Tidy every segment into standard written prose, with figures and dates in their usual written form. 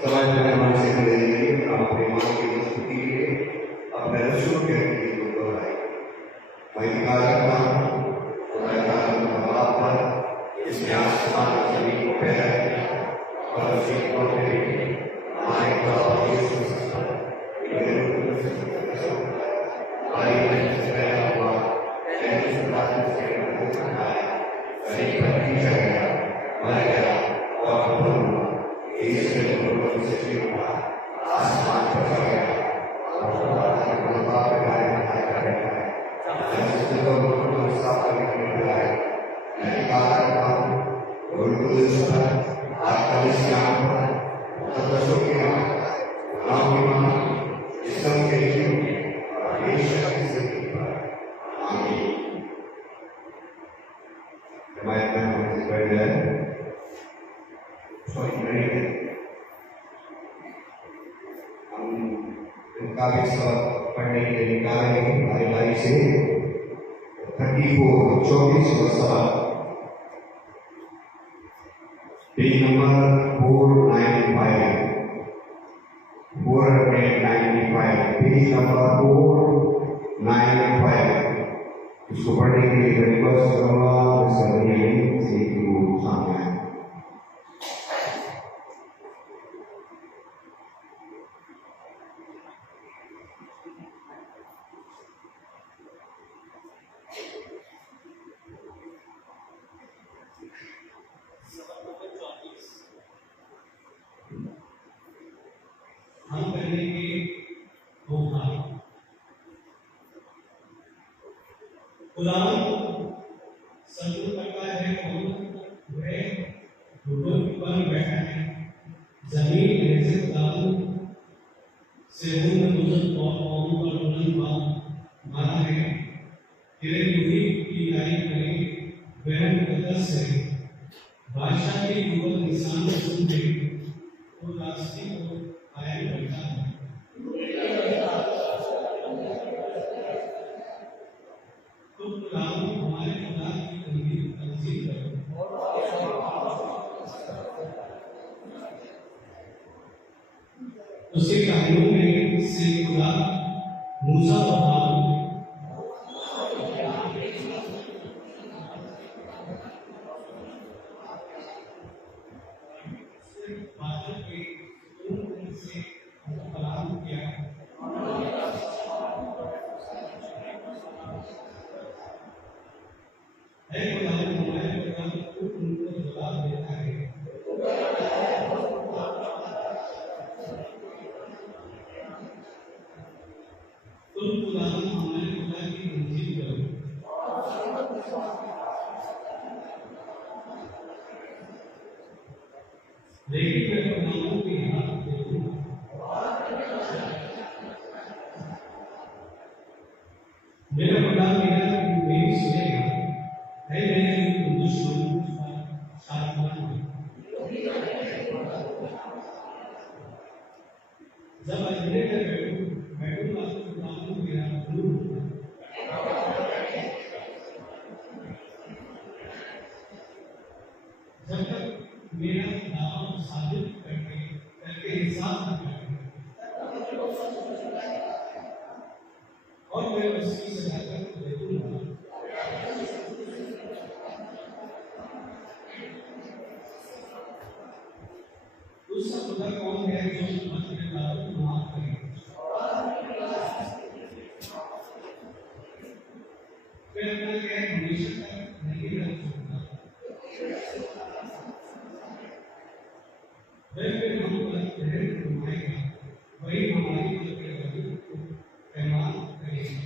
समाज में हमारे से करेंगे अपने मां की मजबूती के लिए अपने रसूल के लिए दोहराए। मैं निकाल करता हूँ इसमें आसमान जमीन को पैदा किया और उसी को हमारे प्रभु यीशु मसीह काफी सब पढ़ने के लिए निकालेंगे हमारी लाइफ से 34 सवाल पेज नंबर 495 पेज नंबर 495 इसको पढ़ने के लिए रिक्वेस्ट करूंगा से सामने आए। हम करेंगे धोखा। खुदावन संतुल करता है वह घुटनों पर बैठा है। जमीन ऐसे खुदावन से उन मुझे और कौमों पर बुलंद मारा है। तेरे मुझे की लाई करे वह मुकद्दस है। बादशाह के युवक इंसान को सुनते तो रास्ते को आया बैठा है। तो खुदावन हमारे खुदा की तंजीम करो। उसके कानून में से खुदा मूसा और हारून लेकिन मैं खुदावन के हाथ देखूंगा। मेरा खुदा मेरा मेरी सुनेगा। है मेरे दुश्मन सावधान हो। जब अंधेरे में बैठूंगा तो खुदावन मेरा दूर होगा। जब तक मेरा दावा साबित करके इंसाफ न करें और मैं उसकी सदाकत को देखूंगा। उसका खुदा कौन है जो अपने दावों को माफ करे? मैं अपना कहर हमेशा तक नहीं रख सकता। वह फिर हम पर रहम फरमाएगा। वही हमारी बदकारी को पैमान करेगा।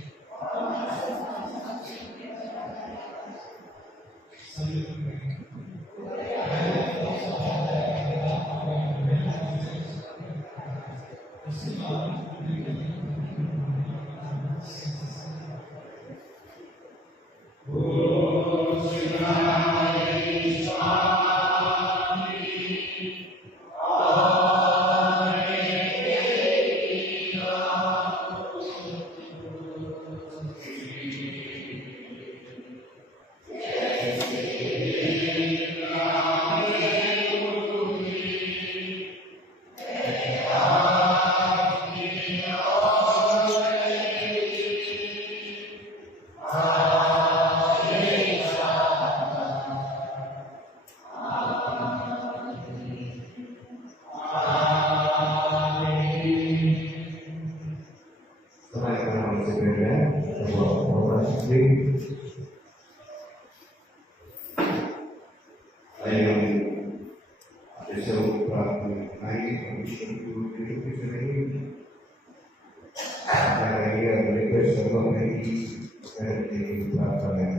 वह मेरी प्रार्थना है।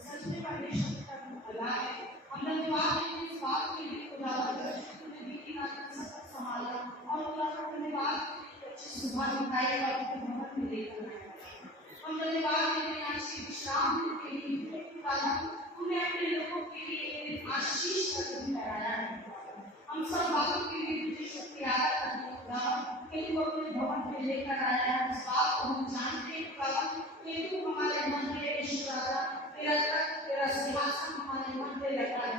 सच में परमेश्वर का भला है। हम धन्यवाद देते इस बात के लिए खुदावन तूने बीती रात में सब संभाला और खुदावन धन्यवाद अच्छी सुबह दिखाई और अपने भवन में लेकर आए। हम धन्यवाद देते हैं आज के विश्राम के लिए खुदावन तूने अपने लोगों के लिए आशीष का दिन ठहराया है। हम सब बातों के लिए तुझे शुक्रिया अदा करते हैं खुदावन कि तू अपने भवन में लेकर आया है। इस बात को हम जानते हैं खुदावन कि तू हमारे मन में ईश्वर तेरा सिंहासन हमारे मन में लगा है।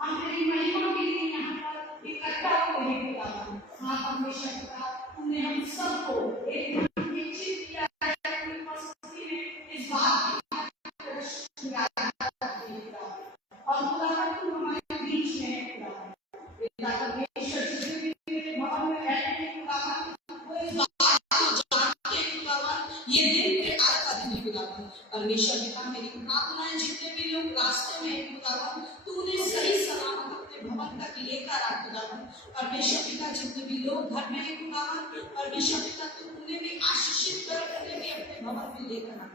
हम तेरी महिमा के लिए यहाँ पर इकट्ठा हुए हैं खुदावन। हाँ परमेश्वर पिता तूने हम सबको एक मन में चित किया है अपनी उपस्थिति में। इस बात की शुक्रिया अदा करते हैं खुदावन। और खुदावन तू हमारे बीच में है खुदावन। पिता परमेश्वर जितने भी तेरे भवन में बैठे हैं खुदावन वो इस बात को जानते हैं खुदावन ये दिन प्यार का दिन है खुदावन। परमेश्वर पिता मेरी प्रार्थना है जितने भी लोग रास्ते में हैं खुदावन तूने सही सलामत अपने भवन तक लेकर आ खुदावन। परमेश्वर पिता जितने भी लोग घर में हैं खुदावन परमेश्वर पिता तूने भी आशीषित कर उन्हें भी अपने भवन में लेकर आ।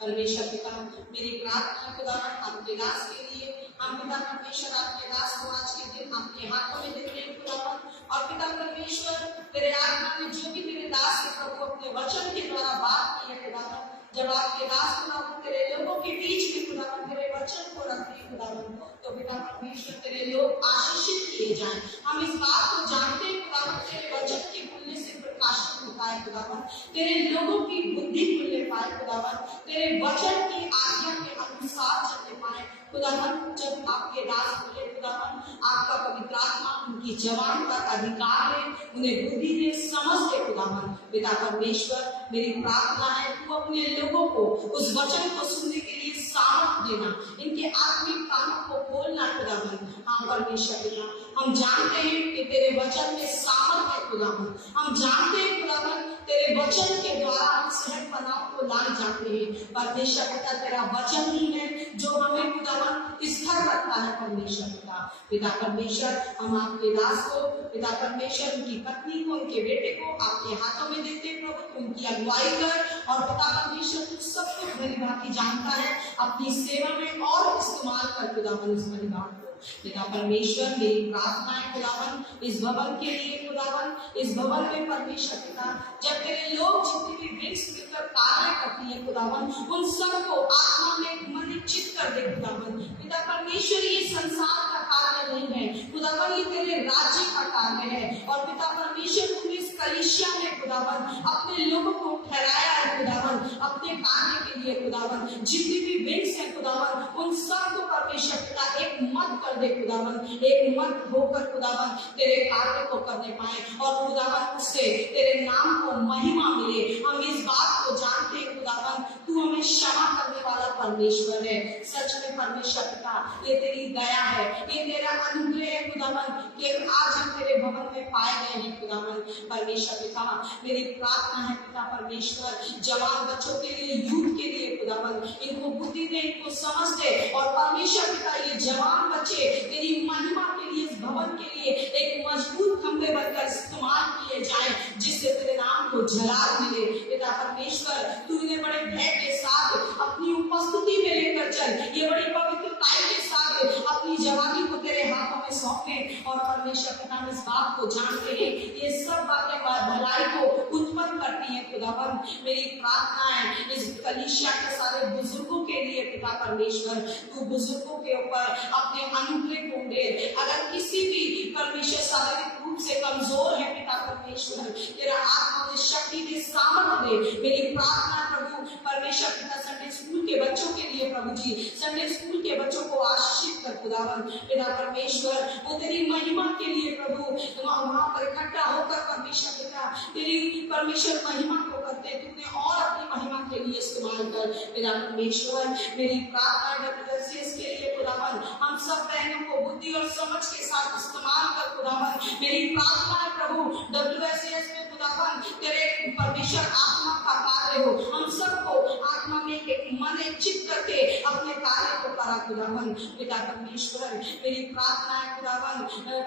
परमेश्वर पिता मेरी प्रार्थना खुदावन आपके दास के लिए हम पिता परमेश्वर आपके दास को आज के दिन आपके हाथों में देते हैं खुदावन। और पिता परमेश्वर तेरे आत्मा में जो भी तेरे दास के प्रभु अपने वचन के द्वारा बात की है खुदावन जब आपके दास खुदावन तेरे लोगों के बीच में खुदावन तेरे वचन को रखते हैं खुदावन तो पिता परमेश्वर तेरे लोग आशीषित किए जाएं। हम इस बात को जानते हैं खुदावन तेरे वचन के खुलने से प्रकाशित होता है खुदावन तेरे लोगों की बुद्धि खुलने पाए खुदावन तेरे वचन की आज्ञा के अनुसार चलने पाए खुदावन। जब आपके दास बोले खुदावन आपका पवित्र आत्मा उनकी जवान पर अधिकार है उन्हें बुद्धि दे समझ दे खुदावन। पिता परमेश्वर मेरी प्रार्थना है तू अपने लोगों को उस वचन को सुनने के लिए सामर्थ देना इनके आत्मिक कानों को खोलना खुदावन। हाँ परमेश्वर पिता हम जानते हैं कि तेरे वचन में सामर्थ है खुदावन। हम जानते हैं खुदावन तेरे वचन के द्वारा हम सेहत बनाव को लाए जाते हैं। परमेश्वर पिता तेरा वचन ही है जो हमें खुदावन स्थिर रखता है परमेश्वर पिता। पिता परमेश्वर हम आपके दास को पिता परमेश्वर उनकी पत्नी को उनके बेटे को आपके हाथों में देते प्रभु उनकी अगुवाई कर और पिता परमेश्वर तू सब कुछ परिवार की जानता है अपनी सेवा में और इस्तेमाल कर खुदावन इस परिवार को। पिता परमेश्वर मेरी प्रार्थना है खुदावन इस भवन के लिए खुदावन इस भवन में परमेश्वर पिता जब तेरे लोग जितने भी वृक्ष मिलकर कार्य करती है खुदावन उन सबको आत्मा में मनिचित कर दे खुदावन। पिता परमेश्वर ये संसार का कार्य नहीं है खुदावन ये तेरे राज्य का कार्य है और पिता परमेश्वर तूने इस कलीसिया में खुदावन अपने लोगों को ठहराया है खुदावन अपने कार्य के लिए खुदावन। जितने भी वृक्ष है खुदावन उन सबको परमेश्वर पिता एक मत कर दे खुदावन एक मत होकर खुदावन तेरे कार्य को करने पाए और खुदावन उससे तेरे नाम को महिमा मिले। हम इस बात को जानते हैं खुदावन तू हमें क्षमा करने वाला परमेश्वर है। सच में परमेश्वर पिता ये तेरी दया है ये तेरा अनुग्रह है खुदावन कि आज हम तेरे भवन में पाए गए हैं खुदावन। परमेश्वर पिता मेरी प्रार्थना है पिता परमेश्वर जवान बच्चों के लिए यूथ के लिए खुदावन इनको बुद्धि दे इनको समझ दे और परमेश्वर पिता ये जवान बच्चे तेरी महिमा के लिए इस भवन के लिए एक मजबूत खंभे बनकर इस्तेमाल किए जाए जिससे तेरे नाम को जलाल मिले। पिता परमेश्वर तू इन्हें बड़े भय के साथ अपनी उपस्थिति में लेकर चल ये बड़ी पवित्रता के साथ अपनी जवानी को तेरे हाथों में सौंपे और परमेश्वर पिता हम इस बात को जानते हैं ये सब बातें भलाई को उत्पन्न करती है खुदावन। मेरी प्रार्थना है इस कलीसिया के सारे बुजुर्गों के लिए पिता परमेश्वर तू बुजुर्गों के ऊपर अपने अनुग्रह को दे। अगर किसी भी परमेश्वर शारीरिक रूप से कमजोर है पिता परमेश्वर तेरा आत्मा में शक्ति दे सामर्थ्य दे। मेरी प्रार्थना प्रभु परमेश्वर पिता संडे स्कूल के बच्चों के लिए प्रभु जी संडे स्कूल के बच्चों को आशीषित कर खुदावन। पिता परमेश्वर वो तेरी महिमा के लिए प्रभु वहां पर इकट्ठा होकर परमेश्वर पिता तेरी परमेश्वर महिमा को करते तूने और अपनी महिमा के लिए इस्तेमाल कर। पिता परमेश्वर मेरी प्रार्थना WSS के लिए खुदावन हम सब बहनों को बुद्धि और समझ के साथ इस्तेमाल कर खुदावन। मेरी प्रार्थना है प्रभु WSS में खुदावन तेरे परमेश्वर आत्मा का कार्य हो हम सबको आत्मा में एक मन चित करके अपने कार्य को करा खुदावन। पिता परमेश्वर मेरी प्रार्थना है खुदावन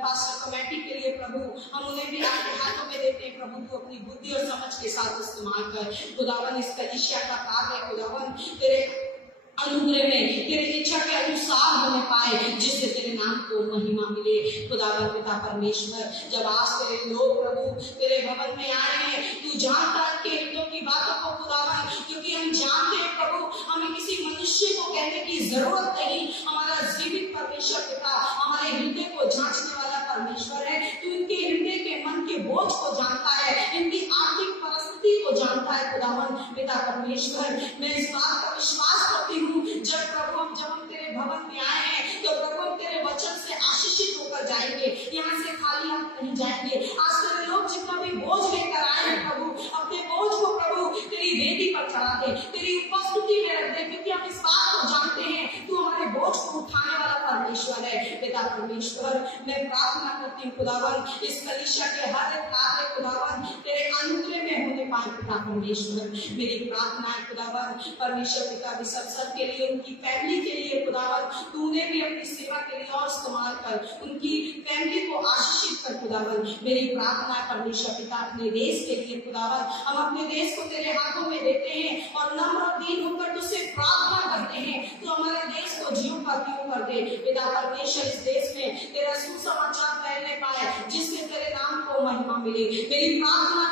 पास्टर कमेटी के लिए प्रभु, हम उन्हें भी आपके हाथों में देते हैं प्रभु। तू अपनी बुद्धि और समझ के साथ इस्तेमाल कर खुदावन। इस कलीसिया का कार्य खुदावन तेरे अनुग्रह में तेरे इच्छा के अनुसार होने पाए, जिससे तेरे नाम को महिमा मिले खुदावन। पिता परमेश्वर जब आज तेरे लोग प्रभु तेरे भवन में आए हैं, तू जानता है कि हृदयों की बातों को खुदावन, क्योंकि हम जानते हैं प्रभु हमें किसी मनुष्य को कहने की जरूरत नहीं। हमारा जीवित परमेश्वर पिता हमारे हृदय को जांचने वाला परमेश्वर है। तू इनके हृदय के मन के बोझ को जानता है, इनकी आर्थिक परिस्थिति को जानता है खुदावन। पिता परमेश्वर मैं इस बात का विश्वास करती हूँ जब हम तेरे भवन में आए हैं तो प्रभु हम तेरे वचन से आशीषित होकर जाएंगे, यहाँ से खाली हम नहीं जाएंगे। आज तेरे लोग जितना भी बोझ लेकर आए हैं प्रभु, अपने बोझ को प्रभु तेरी वेदी पर चढ़ा दे, तेरी उपस्थिति में रख दे, क्योंकि हम इस बात को जानते हैं तू हमारे बोझ को उठाने वाला परमेश्वर है। पिता परमेश्वर मैं प्रार्थना करती हूँ खुदावन इस कलीसिया के हर एक कार्य खुदावन तेरे अनुग्रह में होने पाए। पिता परमेश्वर मेरी प्रार्थना है खुदावन परमेश्वर पिता बिशप सर के लिए, उनकी फैमिली के लिए खुदावन तूने भी अपनी सेवा के लिए और इस्तेमाल कर, उनकी फैमिली को आशीषित कर खुदावन। मेरी प्रार्थना है परमेश्वर पिता अपने देश के लिए खुदावन, हम अपने देश को तेरे हाथों में देते हैं और नम्र और दीन होकर तुझसे प्रार्थना करते हैं तो हमारे देश को जीव का त्यों कर दे। पिता परमेश्वर इस देश में तेरा सुसमाचार फैलने पाए, जिससे तेरे नाम को महिमा मिले। मेरी प्रार्थना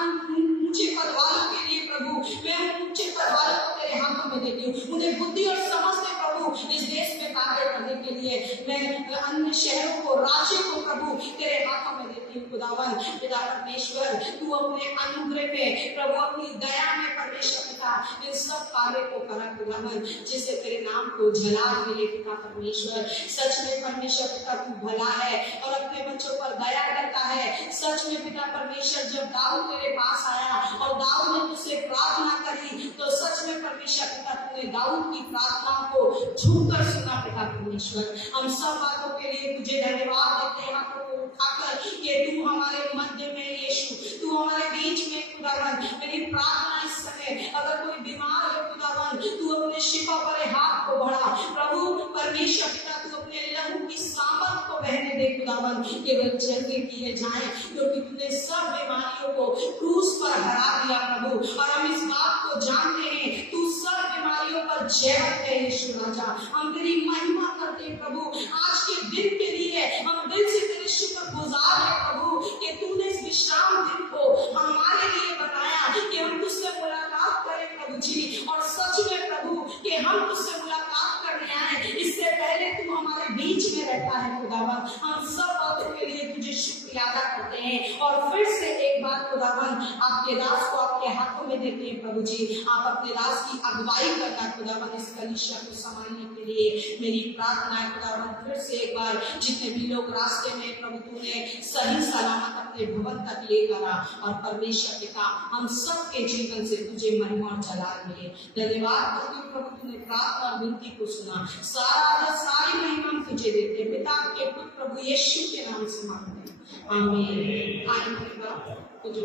ऊंचे पद वालों के लिए प्रभु, मैं ऊंचे पद वालों को तेरे हाथों में देती हूँ, उन्हें बुद्धि और समझ दे प्रभु इस देश में कार्य करने के लिए। मैं अन्य शहरों को राज्य को प्रभु तेरे हाथों में देती हूँ खुदावन। पिता परमेश्वर तू अपने अनुग्रह में प्रभु अपनी दया में परमेश्वर पिता इन सब कार्य को करा खुदावन, जिससे तेरे नाम को जलाल मिले। पिता परमेश्वर सच में परमेश्वर पिता तू भला है और अपने बच्चों पर दया करता है। सच में पिता परमेश्वर जब दाऊद तेरे पास आया और दाऊद ने तुझसे प्रार्थना करी तो सच में परमेश्वर पिता तूने दाऊद की प्रार्थना को झुककर सुना। पिता परमेश्वर हम सब बातों के लिए तुझे धन्यवाद देते हैं, हाथों को उठाकर कि तू हमारे मध्य में यीशु, तू हमारे बीच में खुदावन। मेरी प्रार्थना इस समय अगर कोई बीमार है खुदावन तू अपने शिफा भरे हाथ को बढ़ा प्रभु परमेश्वर पिता, तू अपने लहू की सामर्थ को बहने दे खुदावन, केवल जल्दी किए जाए क्योंकि तूने सब बीमारियों को क्रूस पर हरा दिया प्रभु। और हम इस बात को जानते हैं तू सब बीमारियों पर जयवंत है यीशु राजा। हम तेरी महिमा करते हैं प्रभु आज के दिन के लिए, हम दिल से तेरे शुक्रगुजार है प्रभु कि तूने इस विश्राम दिन को हमारे लिए बनाया कि हम तुझसे मुलाकात करें प्रभु जी। और सच में प्रभु कि हम तुझसे मुलाकात करने आए, इससे पहले तू हमारे बीच में रहता है खुदावन। हम सब बातों के लिए तुझे शुक्रिया अदा करते हैं और फिर से एक बार खुदावन आपके दास को आपके हाथों में देते हैं प्रभु जी। आप अपने दास की अगुवाई करना खुदावन इस कलीसिया को संभालने के लिए। मेरी प्रार्थना है खुदावन फिर से एक बार जितने भी लोग रास्ते में प्रभु तूने सही सलामत अपने भवन तक लेकर आ और परमेश्वर पिता हम सबके जीवन से तुझे महिमा और जलाल मिले। धन्यवाद करती हूँ प्रभु तूने प्रार्थना और विनती को सुना, सारा आदर सारी महिमा हम तुझे देते हैं पिता के पुत्र प्रभु यीशु के नाम से मांगते हैं आमीन। आमीन। कुछ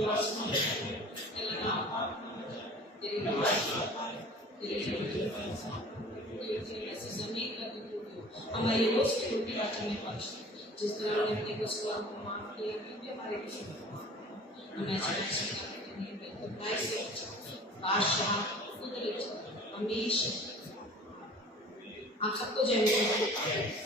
हमारे रोज की रोटी राजा में बख्श, जिस तरह हमने अपने गुस्सा को माफ किया क्योंकि हमारे गुस्से को हमें बुराई से बादशाह खुद हमेशा। आप सबको जय।